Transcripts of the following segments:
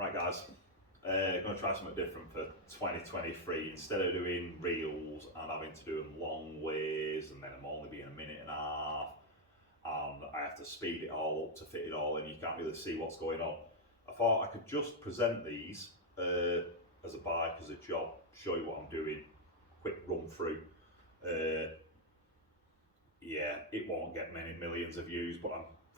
Right guys, going to try something different for 2023. Instead of doing reels and having to do them long ways and then I'm only being a minute and a half and I have to speed it all up to fit it all in, you can't really see what's going on. I thought I could just present these as a bike, as a job, show you what I'm doing, quick run through. Yeah, it won't get many millions of views, but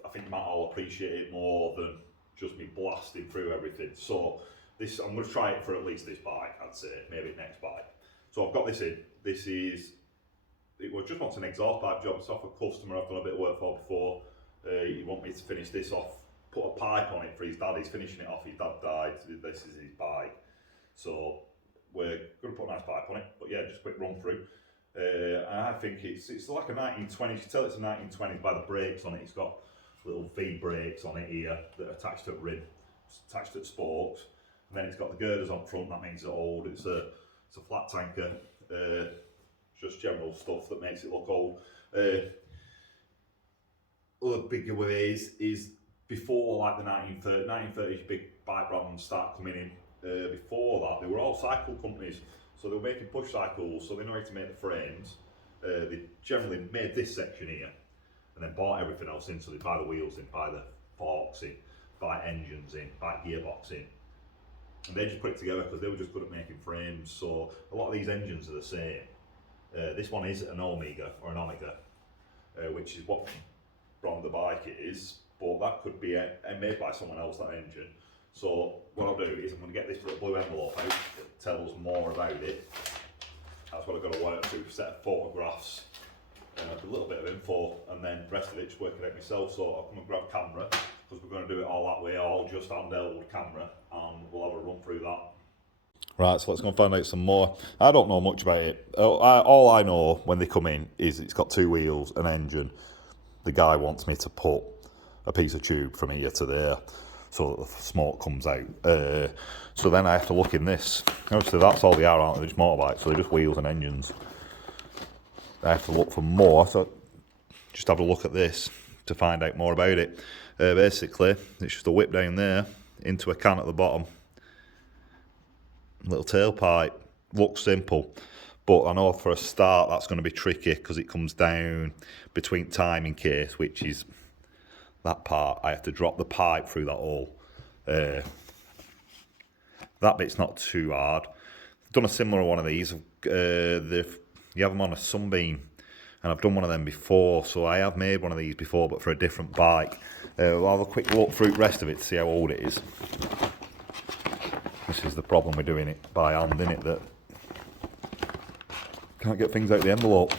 I think you might all appreciate it more than just me blasting through everything. So this, I'm going to try it for at least this bike, I'd say, maybe next bike. So I've got this in. This is, it was just wants an exhaust pipe job. It's off a customer I've done a bit of work for before. He wanted me to finish this off, put a pipe on it for his dad. He's finishing it off, his dad died, this is his bike. So we're going to put a nice pipe on it, but yeah, just a quick run through. I think it's like a 1920s, you can tell it's a 1920s by the brakes on it. It's got little V brakes on it here that are attached to the rim, attached to the spokes, and then it's got the girders on front. That means it's old. It's a flat tanker, just general stuff that makes it look old. Other bigger ways is before like the 1930s big bike brands start coming in. Before that, they were all cycle companies, so they were making push cycles, so they know how to make the frames. They generally made this section here and then bought everything else in, so they buy the wheels in, buy the forks in, buy engines in, buy gearbox in, and they just put it together because they were just good at making frames. So a lot of these engines are the same. This one is an Omega or an Omega, which is what brand the bike it is, but that could be made by someone else, that engine. So what I'll do is I'm going to get this little blue envelope out that tells more about it. That's what I've got to work through, set of photographs, a little bit of info, and then the rest of it just working out myself. So I'll come and grab camera, because we're going to do it all that way, all just handheld with camera, and we'll have a run through that. Right, so let's go and find out some more. I don't know much about it. All I know when they come in is it's got two wheels, an engine. The guy wants me to put a piece of tube from here to there, so that the smoke comes out. So then I have to look in this. Obviously that's all they are, aren't they? They're just motorbikes, so they're just wheels and engines. I have to look for more, so just have a look at this to find out more about it. Basically, it's just a whip down there, into a can at the bottom. Little tailpipe, looks simple. But I know for a start that's going to be tricky because it comes down between timing case, which is that part. I have to drop the pipe through that hole. That bit's not too hard. I've done a similar one of these. You have them on a Sunbeam, and I've done one of them before, so I have made one of these before, but for a different bike. We'll have a quick look through the rest of it to see how old it is. This is the problem with doing it by hand, isn't it? That can't get things out of the envelope.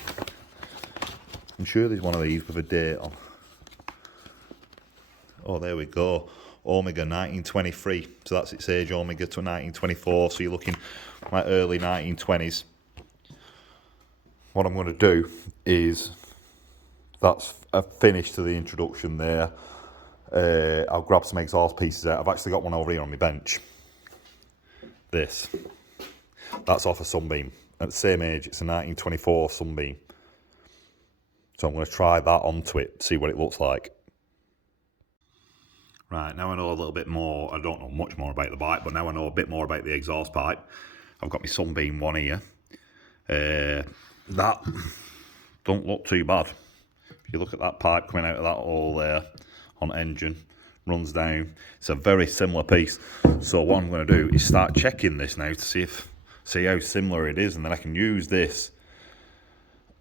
I'm sure there's one of these with a date on. Oh, there we go. Omega 1923. So that's its age, Omega to 1924. So you're looking like early 1920s. What I'm going to do is, that's a finish to the introduction there. I'll grab some exhaust pieces out. I've actually got one over here on my bench. This. That's off a Sunbeam. At the same age, it's a 1924 Sunbeam. So I'm going to try that onto it, see what it looks like. Right, now I know a little bit more. I don't know much more about the bike, but now I know a bit more about the exhaust pipe. I've got my Sunbeam one here. That don't look too bad. If you look at that pipe coming out of that hole there on engine, runs down. It's a very similar piece. So what I'm going to do is start checking this now to see how similar it is, and then I can use this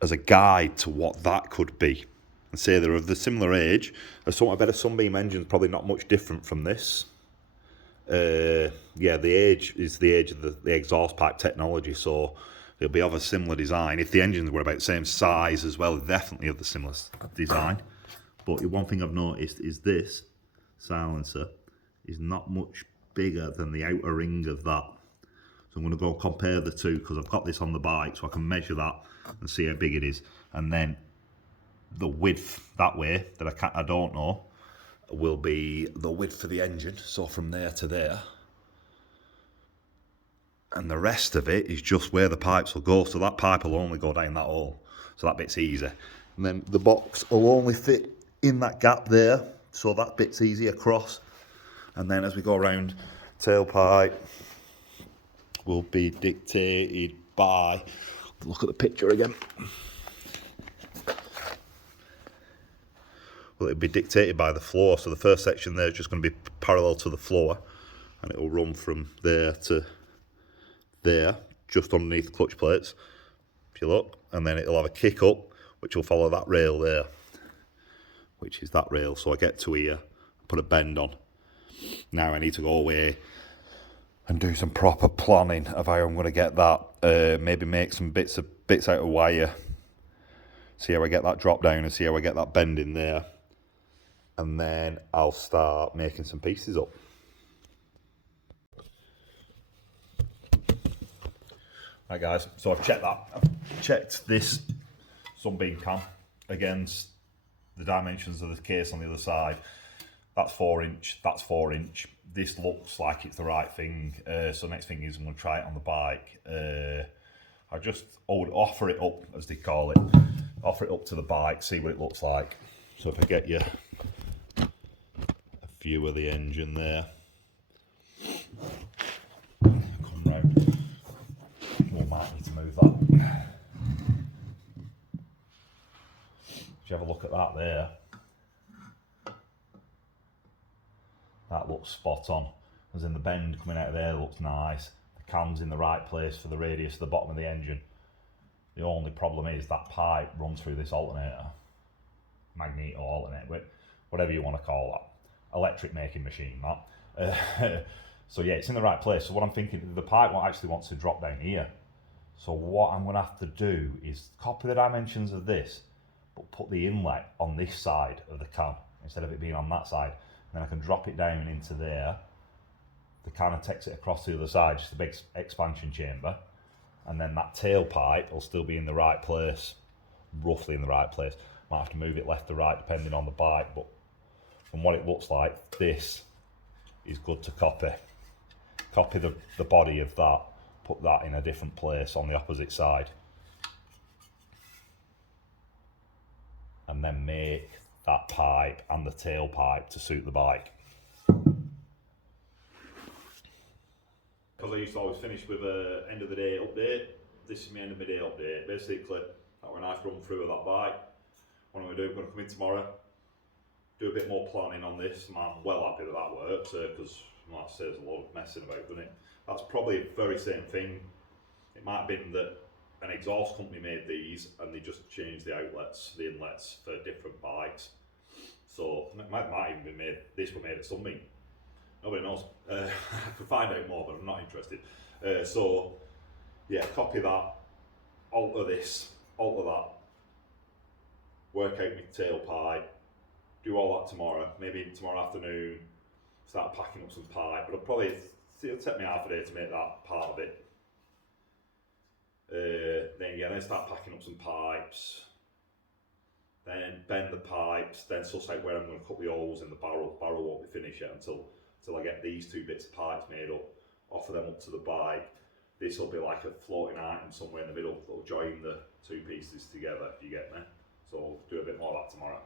as a guide to what that could be. And say they're of the similar age. I bet a Sunbeam engine's probably not much different from this. Yeah, the age is the age of the exhaust pipe technology, so they'll be of a similar design. If the engines were about the same size as well, definitely of the similar design. But one thing I've noticed is this silencer is not much bigger than the outer ring of that. So I'm going to go compare the two, because I've got this on the bike, so I can measure that and see how big it is. And then the width that way, that I don't know, will be the width for the engine, so from there to there. And the rest of it is just where the pipes will go, so that pipe will only go down that hole, so that bit's easy. And then the box will only fit in that gap there, so that bit's easy across. And then as we go around tailpipe will be dictated by, look at the picture again. Well, it'll be dictated by the floor. So the first section there is just going to be parallel to the floor, and it will run from there to there, just underneath the clutch plates, if you look, and then it'll have a kick up, which will follow that rail there, which is that rail. So I get to here, put a bend on. Now I need to go away and do some proper planning of how I'm going to get that, maybe make some bits out of wire, see how I get that drop down and see how I get that bend in there, and then I'll start making some pieces up. Right guys, so I've checked that. I've checked this sunbeam cam against the dimensions of the case on the other side. That's 4 inch, that's 4 inch. This looks like it's the right thing. So next thing is I'm going to try it on the bike. I just would offer it up, as they call it. Offer it up to the bike, see what it looks like. So if I get you a view of the engine there. Come round. We might need to move that. If you have a look at that there. That looks spot on. As in the bend coming out of there looks nice. The cam's in the right place for the radius at the bottom of the engine. The only problem is that pipe runs through this alternator. Magneto alternator, whatever you want to call that. Electric making machine, that. So yeah, it's in the right place. So what I'm thinking, the pipe actually wants to drop down here. So what I'm going to have to do is copy the dimensions of this, but put the inlet on this side of the cam instead of it being on that side. Then I can drop it down into there. The kind of takes it across the other side, just a big expansion chamber. And then that tailpipe will still be in the right place, roughly in the right place. Might have to move it left or right depending on the bike, but from what it looks like, this is good to copy. Copy the body of that, put that in a different place on the opposite side. And then make that pipe and the tailpipe to suit the bike. Because I used to always finish with a end of the day update, this is my end of my day update. Basically, that were a nice run through of that bike. What I'm going to do, I'm going to come in tomorrow, do a bit more planning on this. I'm well happy that that works, because like I say, there's a lot of messing about, doesn't it? That's probably the very same thing. It might have been that an exhaust company made these and they just changed the outlets, the inlets for different bikes. So it might even be made, this were made at Sunbeam. Nobody knows. I could find out more, but I'm not interested. So yeah, copy that, alter this, alter that, work out my tailpipe, do all that tomorrow, maybe tomorrow afternoon, start packing up some pipe, but it'll take me half a day to make that part of it. Then start packing up some pipes, then bend the pipes, then suss out where I'm going to cut the holes in the barrel. Barrel won't be finished yet until I get these 2 bits of pipes made up, offer them up to the bike. This will be like a floating item somewhere in the middle that'll join the 2 pieces together, if you get me. So I'll do a bit more of that tomorrow.